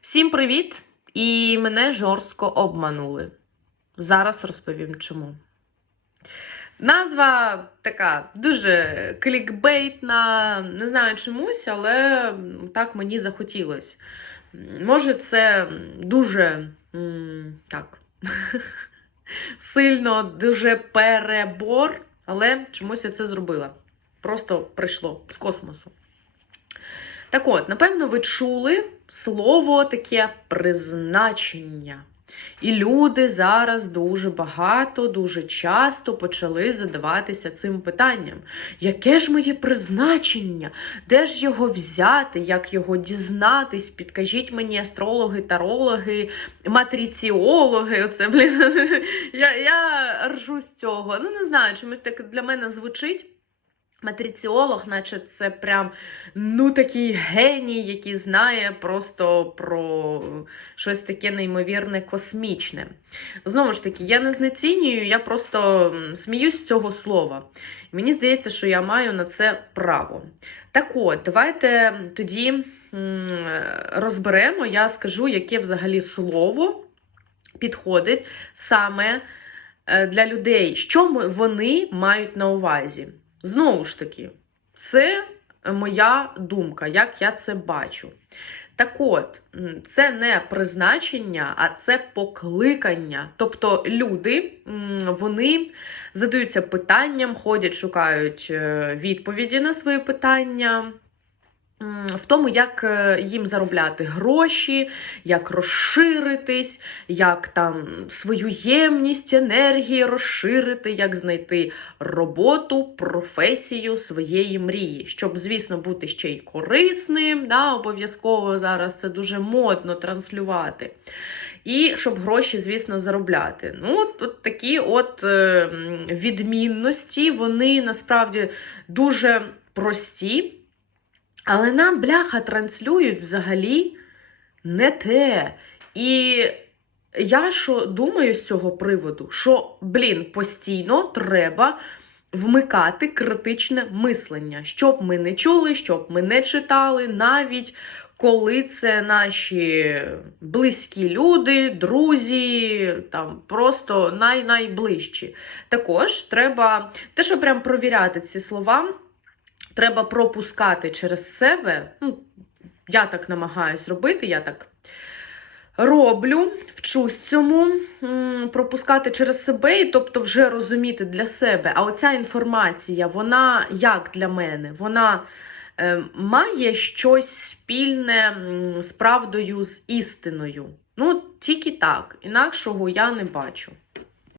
Всім привіт! І мене жорстко обманули. Зараз розповім чому. Назва така дуже клікбейтна, не знаю чомусь, але так мені захотілося. Може, це дуже так, сильно, дуже перебор, але чомусь я це зробила. Просто прийшло з космосу. Так от, напевно, ви чули слово таке призначення. І люди зараз дуже багато, дуже часто почали задаватися цим питанням. Яке ж моє призначення? Де ж його взяти? Як його дізнатись? Підкажіть мені астрологи, тарологи, матріціологи. Оце, блін, я, я ржу з цього. Ну, не знаю, чомусь так для мене звучить. Матриціолог, наче це прям ну такий геній, який знає просто про щось таке неймовірне космічне. Знову ж таки, я не знецінюю, я просто сміюсь з цього слова. Мені здається, що я маю на це право. Так от, давайте тоді розберемо, я скажу, яке взагалі слово підходить саме е, для людей, що вони мають на увазі. Знову ж таки, це моя думка, як я це бачу. Так от, це не призначення, а це покликання. Тобто люди вони задаються питанням, ходять, шукають е, відповіді на свої питання. В тому, як е, їм заробляти гроші, як розширитись, як там свою ємність, енергії розширити, як знайти роботу, професію своєї мрії, щоб, звісно, бути ще й корисним. Да, обов'язково зараз це дуже модно транслювати. І щоб гроші, звісно, заробляти. Ну, от, от такі от е, відмінності, вони насправді дуже прості. Але нам, бляха, транслюють взагалі не те. І я що думаю з цього приводу, що, блін, постійно треба вмикати критичне мислення, щоб ми не чули, щоб ми не читали, навіть коли це наші близькі люди, друзі, там просто най-найближчі. Також треба те, що прям провіряти ці слова, треба пропускати через себе. Ну, я так намагаюсь робити, я так роблю, вчусь цьому, пропускати через себе, і тобто вже розуміти для себе. А оця інформація, вона як для мене? Вона е, має щось спільне з правдою, з істиною. Ну, тільки так, інакшого я не бачу.